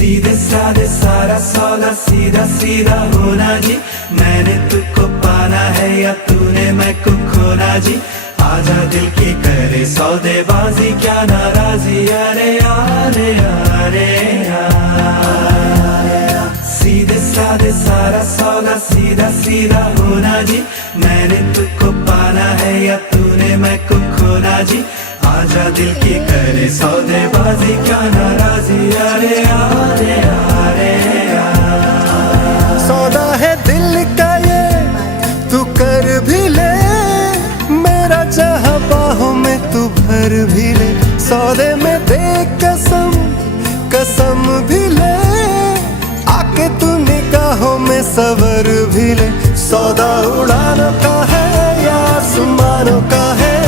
सीधे साधे सारा सौदा सीधा सीधा होना जी। मैंने तुझको पाना है या तूने मैं को खोना जी। आजा दिल की करे सौदेबाजी क्या नाराजी। अरे यारे यारे यार, सीधे साधे सारा सौदा सीधा सीधा होना जी। मैंने तुझको पाना है या तूने मैं को खोना जी। आजा दिल की करे सौदेबाजी क्या नाराजी। अरे यारे यारे यार, सौदा है दिल का ये तू कर भी ले, मेरा चाहा बाहों में तू भर भी ले। सौदे में दे कसम कसम भी ले, आके तू निगाहों में सवर भी ले। सौदा उड़ानों का है या आसमानों का है,